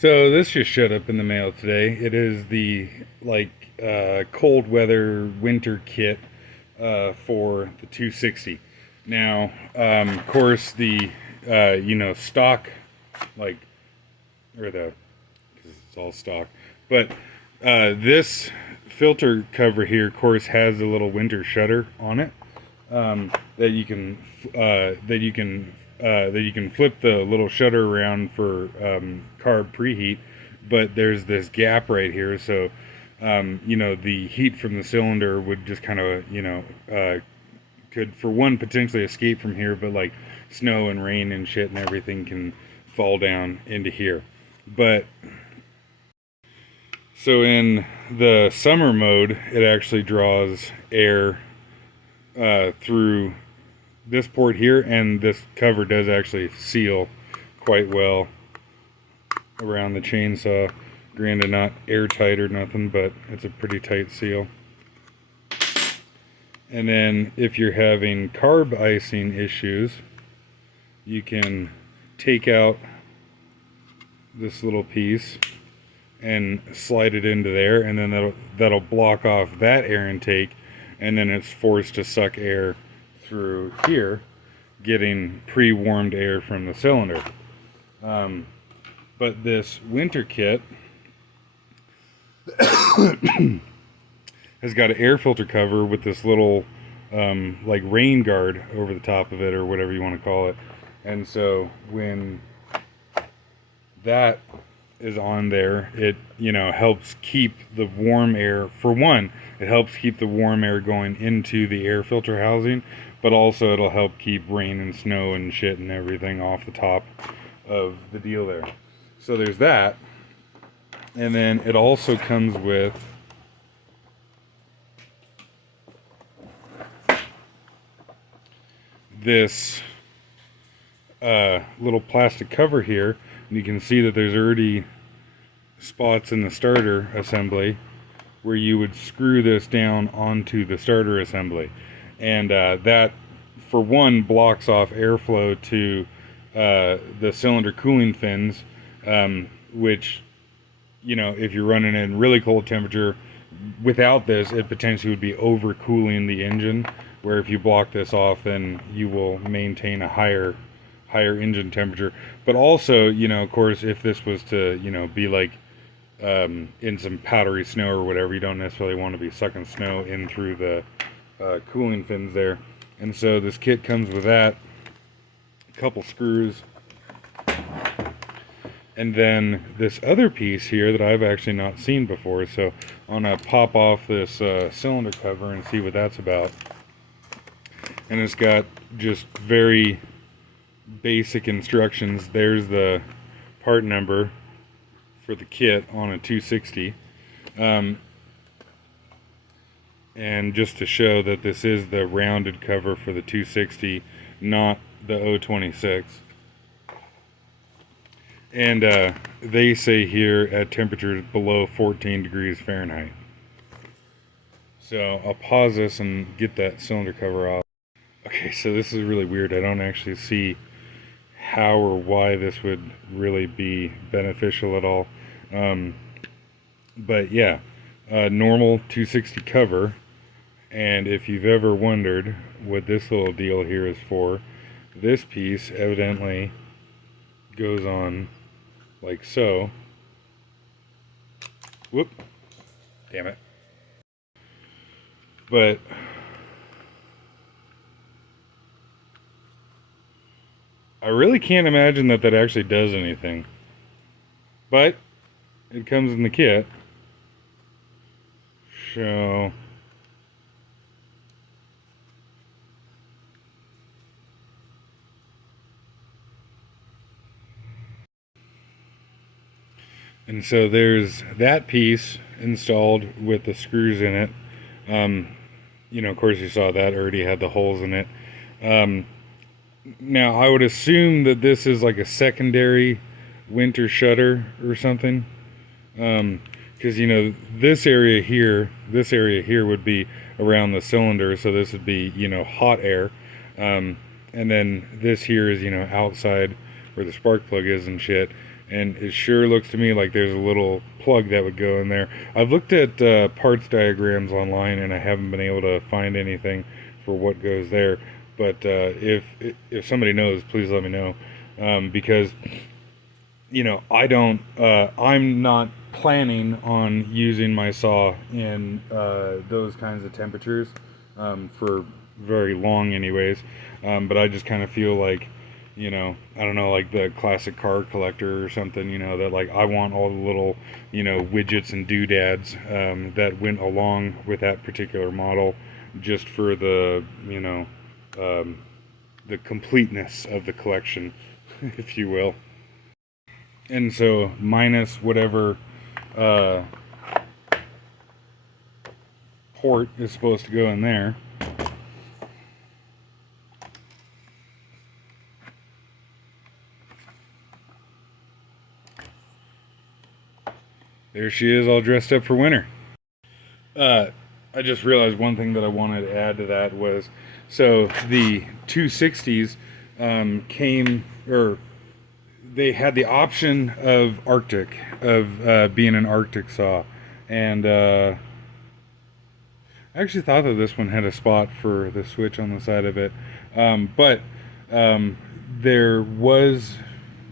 So this just showed up in the mail today. It is the cold weather winter kit for the 260. Now, of course, the stock like or the because it's all stock, but this filter cover here, of course, has a little winter shutter on it that you can flip the little shutter around for carb preheat, but there's this gap right here, so the heat from the cylinder would just kind of could for one potentially escape from here, but like snow and rain and shit and everything can fall down into here. But so in the summer mode, it actually draws air through this port here, and this cover does actually seal quite well around the chainsaw. Granted, not airtight or nothing, but it's a pretty tight seal. And then if you're having carb icing issues, you can take out this little piece and slide it into there, and then that'll block off that air intake, and then it's forced to suck air through here, getting pre-warmed air from the cylinder. But this winter kit has got an air filter cover with this little like rain guard over the top of it, or whatever you want to call it. And so when that is on there, it helps keep the warm air. For one, it helps keep the warm air going into the air filter housing, but also it'll help keep rain and snow and shit and everything off the top of the deal there. So there's that. And then it also comes with this little plastic cover here, and you can see that there's already spots in the starter assembly where you would screw this down onto the starter assembly, and that for one blocks off airflow to the cylinder cooling fins, which if you're running in really cold temperature without this, it potentially would be overcooling the engine, where if you block this off, then you will maintain a higher engine temperature. But also, of course, if this was to be like in some powdery snow or whatever, you don't necessarily want to be sucking snow in through the cooling fins there. And so this kit comes with that, a couple screws, and then this other piece here that I've actually not seen before. So I'm gonna pop off this cylinder cover and see what that's about. And it's got just very basic instructions. There's the part number for the kit on a 260, and just to show that this is the rounded cover for the 260, not the 026. And they say here at temperatures below 14 degrees Fahrenheit. So I'll pause this and get that cylinder cover off. Okay, so this is really weird. I don't actually see how or why this would really be beneficial at all. But yeah, normal 260 cover. And if you've ever wondered what this little deal here is for, this piece evidently goes on like so. Whoop, damn it. But I really can't imagine that actually does anything. But it comes in the kit. So and so there's that piece installed with the screws in it. Of course you saw that already had the holes in it. Now I would assume that this is like a secondary winter shutter or something, because this area here would be around the cylinder, so this would be hot air, and then this here is outside where the spark plug is and shit. And it sure looks to me like there's a little plug that would go in there. I've looked at parts diagrams online, and I haven't been able to find anything for what goes there. But if somebody knows, please let me know, because I'm not planning on using my saw in those kinds of temperatures for very long, anyways. But I just kind of feel like, I don't know, like the classic car collector or something, that like I want all the little, widgets and doodads that went along with that particular model, just for the, the completeness of the collection, if you will. And so minus whatever port is supposed to go in there. There she is, all dressed up for winter. I just realized one thing that I wanted to add to that was, so the 260s they had the option of Arctic, of being an Arctic saw, and I actually thought that this one had a spot for the switch on the side of it, but there was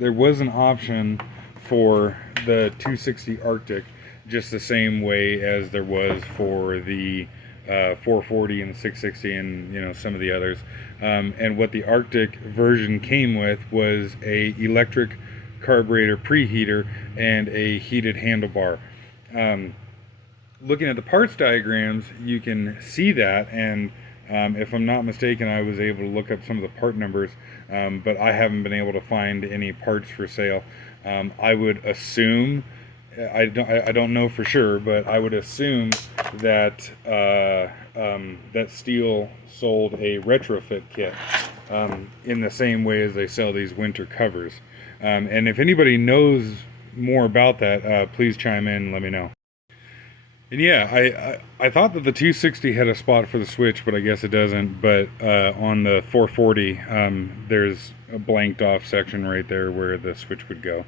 an option for the 260 Arctic, just the same way as there was for the 440 and 660 and some of the others. And what the Arctic version came with was a electric carburetor preheater and a heated handlebar. Looking at the parts diagrams, you can see that, and if I'm not mistaken, I was able to look up some of the part numbers, but I haven't been able to find any parts for sale. I would assume, I don't know for sure, but I would assume that that Stihl sold a retrofit kit in the same way as they sell these winter covers. And if anybody knows more about that, please chime in and let me know. And yeah, I thought that the 260 had a spot for the switch, but I guess it doesn't. But on the 440, there's a blanked off section right there where the switch would go.